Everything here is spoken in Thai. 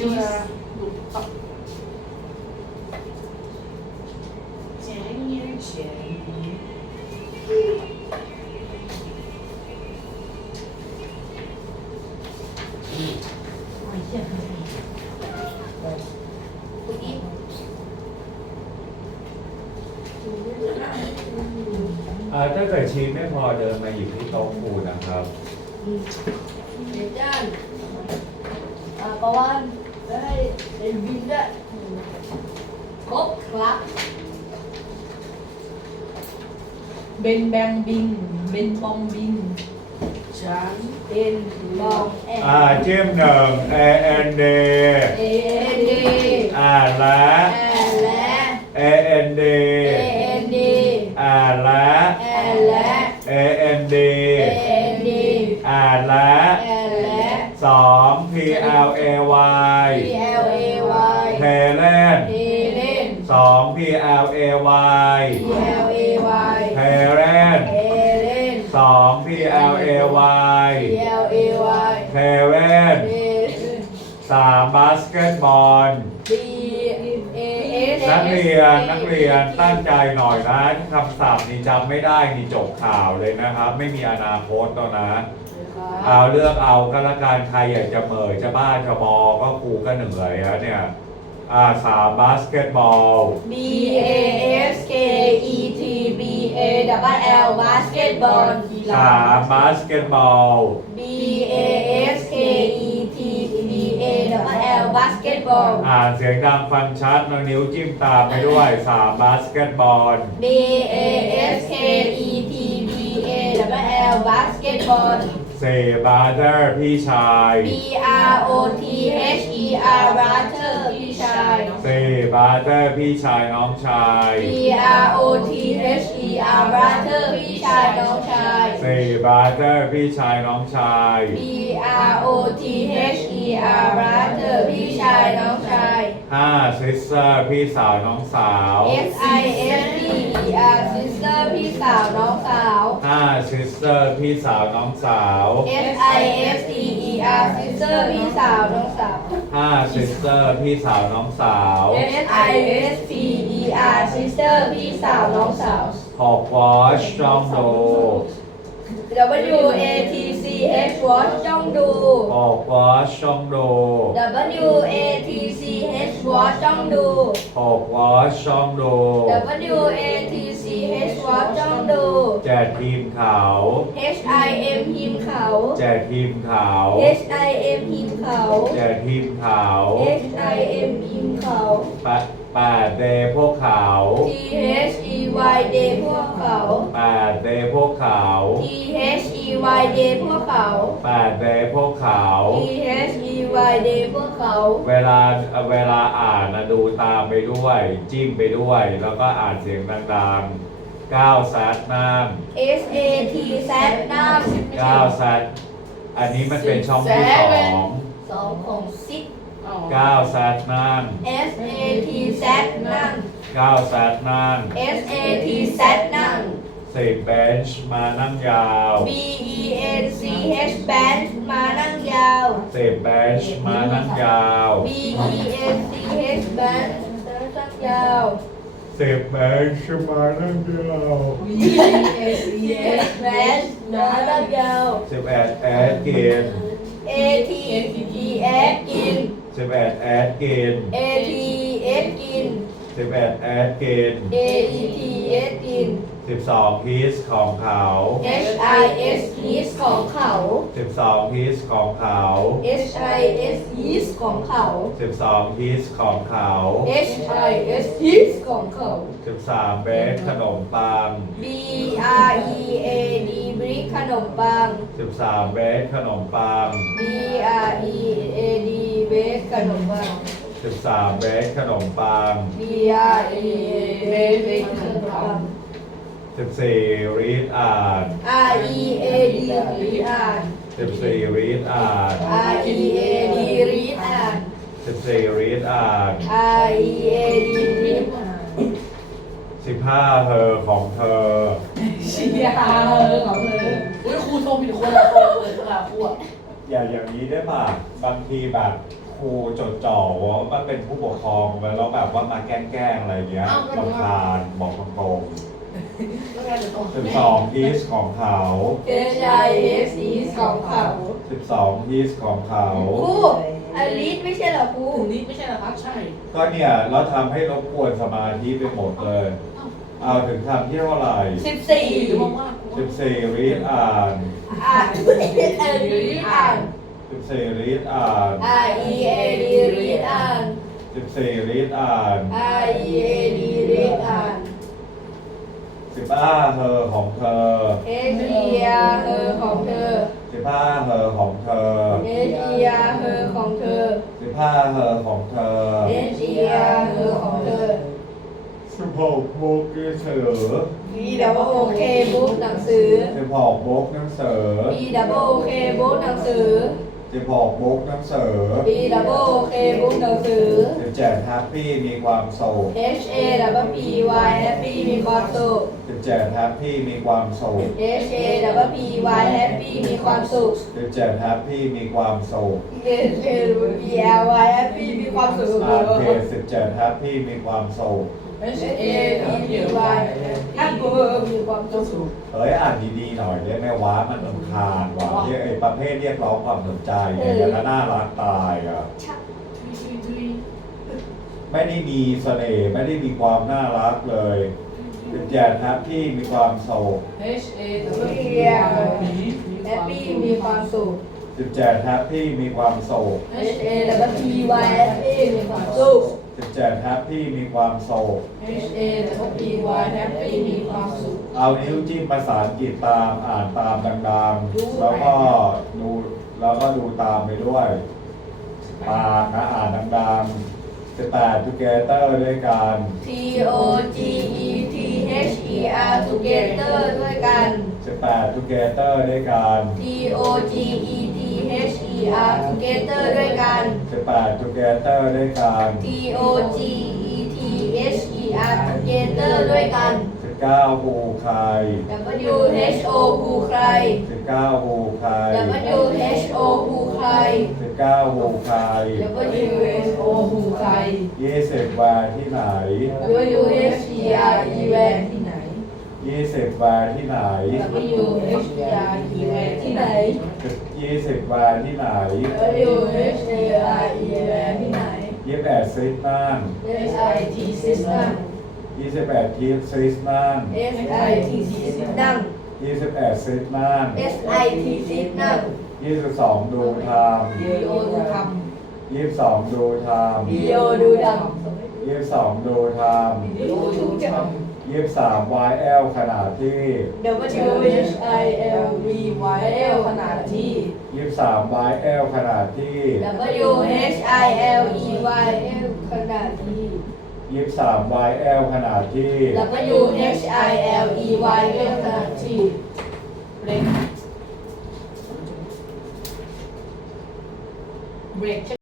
Juice. Junior Jenny. Ôi, giời. Cookie. อ่าถ้าเกิดชีสไม่พอเดินมาหยิบที่โต๊ะครูนะครับเดี๋ยว จ้านอ่าประวันได้ได้บินด้วยครบครับ เบนแบงบิงเบนบองบิงฉันเป็นบองแอนอ่าจิ้มหนึ่ง A N D เอเดอ่านและแอนและ A N D เอเอ็นดีอ่านและแอนและ A N D เอเอ็นดีอ่านและแอนและสอง P L A Y P L A Y เพลเล่นเอเล่นสอง P L A Y P L A Y เพลเล่นเอเล่นสอง P L A Y P L A Y เพลเล่นเอสามบาสเกตบอล B A S นักเรียนนักเรียนตั้งใจหน่อยนะคำศัพท์นี่จำไม่ได้นี่จบข่าวเลยนะครับ ไม่มีอนาคตแล้วนะเอาเลือกเอาก็แล้วกันใครอยากจะเหมยจะบ้าจะบอก็ครูก็เหนื่อยแล้วเนี่ย อาสามบาสเกตบอล B A S K E T B A W L basketball กีฬา สามบาสเกตบอล B A S K E T B A W L basketball อ่านเสียงดังฟังชัดน้นิ้วจิ้มตามไปด้วยสามบาสเกตบอล B A S K E T B A W L basketball สี่บาร์เตอร์พี่ชาย B R O T H E R brother พี่ ชายสี่บาร์เตอร์พี่ชายน้องชาย B R O T H E R brother พี่ชายน้องชายสี่บาร์เตอร์พี่ชายน้องชาย B R O T H E R brother พี่ชายน้องชาย ห้าซิสเตอร์พี่สาวน้องสาว S I S T E R sister พี่สาวน้องสาว ห้าซิสเตอร์พี่สาวน้องสาว S I S T E R sister พี่สาวน้องสาว ห้าซิสเตอร์พี่สาวน้องสาว S I S T E R sister พี่สาวน้องสาว หกวอชจ้องดู W A T C H watch จ้องดูหกวอชจ้องดู W A T C H watch จ้องดู หกวอชจ้องดู W A T C H watch จ้องดู แจกทีมเขา H I M พิมพ์เขา แจกทีมเขา H I M พิมพ์เขา แจกทีมเขา H I M พิมพ์เขา แปดแปดเดย์พวกเขา T H E Y day พวกเขา แปดเดย์พวกเขา T H E Y day พวกเขา แปดเดย์พวกเขา T H E Y day พวกเขา เวลาเวลาอ่านนะดูตามไปด้วย จิ้มไปด้วย แล้วก็อ่านเสียงดังๆ ก้าวซัดน้ S A T Z น้ำก้าวซัดอันนี้มันเป็นช่องที่สองำสองของซิกก้าวซัดน้ S A T Z นั่งำก้าวซัดน้ S A T Z นั่งำสิบเบนช์มานั่งยาว B E N C H bench มานั่งยาวสิบเบนช์มานั่งยาว B E N C H bench นั่งยาวสิบเบนช์มานั่งยาว V S E S H bench มานั่งยาวสิบเอ็ดแอดกิน A T E S กิน สิบเอ็ดแอดกิน A T S กิน สิบเอ็ดแอดกิน A T T S กิน สิบสองพีซของเขา H I S his ของเขาสิบสองพีซของเขา H I S his ของเขาสิบสองพีซของเขา H I S his ของเขาสิบสามเบสขนมปัง B R E A D brick ขนมปังสิบสามเบสขนมปัง B R E A D b a k ขนมปังสิบสามเบสขนมปัง B R E A D ขนมปัง สิบสี่รีดอ่าน R E A D รีดอ่าน สิบสี่รีดอ่าน R E A D รีดอ่าน สิบสี่รีดอ่าน R E A D รีดอ่านสิบห้าเธอของเธอ เชียร์เออของเธออุ้ยครูโทรผิดคนละคนเปิดเวลาครูอะอย่าอย่างนี้ได้ป่ะบางทีแบบคครูจดจ่อว่ามันเป็นผู้ปกครองแล้วแบบว่ามาแกล้งๆอะไรเงี้ยลำคาญบอกตรงแล้วการจะต้องๆ สิบสองพีซของเขา H I S E ของเขาสิบสองพีซของเขา ครูอลิสไม่ใช่เหรอครูกลุ่มนี้ไม่ใช่เหรอครับ ใช่ก็เนี่ยเราทำให้รบกวนสมาธิไปหมดเลย เอาถึงทำที่เท่าไหร่สิบสี่หรือว่าว่าสิบสี่รีดอ่านอ่านเอรีอ่านสิบสี่รีดอ่าน R E A D รีดอ่านสิบสี่รีดอ่าน R E A D รีดอ่าน สิบห้าเธอของเธอ H E R เธอของเธอสิบห้าเธอของเธอ H E R เธอของเธอสิบห้าเธอของเธอ H E R เธอของเธอสิบหกบุกเสือ B double O K บุ๊กหนังสือสิบหกบุกหนังสือ B double O K บุ๊กหนังสือ สิบหกบุกหนังสือ B double O K บุ๊กหนังสือ สิบเจ็ดแฮปปี้มีความสุข H A double P Y happy มีความสุข สิบเจ็ดแฮปปี้มีความสุข H A double P Y happy มีความสุข สิบเจ็ดแฮปปี้มีความสุข H A double P L Y happy มีความสุขอ่านเพจสิบเจ็ดแฮปปี้มีความสุข H H A A P P P P Y Y happy มีความสุขเฮ้ยอ่านดีๆหน่อยได้ไหมวะมันลำคาญว่ะเรียกไอ้ประเภทเรียกร้องความสนใจเนี่ยอย่างนั้นน่ารักตายอะทุยทุยทุยไม่ได้มีเสน่ห์ไม่ได้มีความน่ารักเลยสิบเจ็ดแฮปปี้มีความสุข H A W P happy มีความสุขสิบเจ็ดแฮปปี้มีความสุข H A double P Y happy มีความสุข สิบเจ็ดแฮปปี้มีความสุข H A W P Y Happy มีความสุข เอานิ้วจิ้มภาษาอังกฤษตามอ่านตามดังๆแล้วก็ดูแล้วก็ดูตามไปด้วย ปากนะอ่านดังๆสิบแปด together ด้วยกัน T O G E T H E R together ด้วยกันสิบแปด together ด้วยกัน T O G E T H E R together ด้วยกันสิบแปด together ด้วยกัน T O G E T H E R together ด้วยกันสิบเก้าหูใคร W H O who ใครสิบเก้าหูใคร W H O who ใครสิบเก้าหูใคร W H O who ใครยี่สิบแวร์ที่ไหน W H E R E แวนที่ไหนยี่สิบแวร์ที่ไหน W H E R E แวนที่ไหน ยี่สิบวานที่ไหน U H A R E แลที่ไหน ยี่สิบแปดซีสบ้าง H I T system ยี่สิบแปดทีฟซีสบ้าง S I T system ยี่สิบแปดซีสบ้าง S I T system ยี่สิบสองดูธรรม D O ดูทยี่สิบสองดูธรรม D O ดูดำยี่สิบสองดูธรรม D O ดูจำ 23 YL ขนาดที่ W H I L V Y L ขนาดที่ 23 YL ขนาดที่ W H I L E Y L ขนาดที่23 YL ขนาดที่ W H I L E Y L ขนาดที่ break break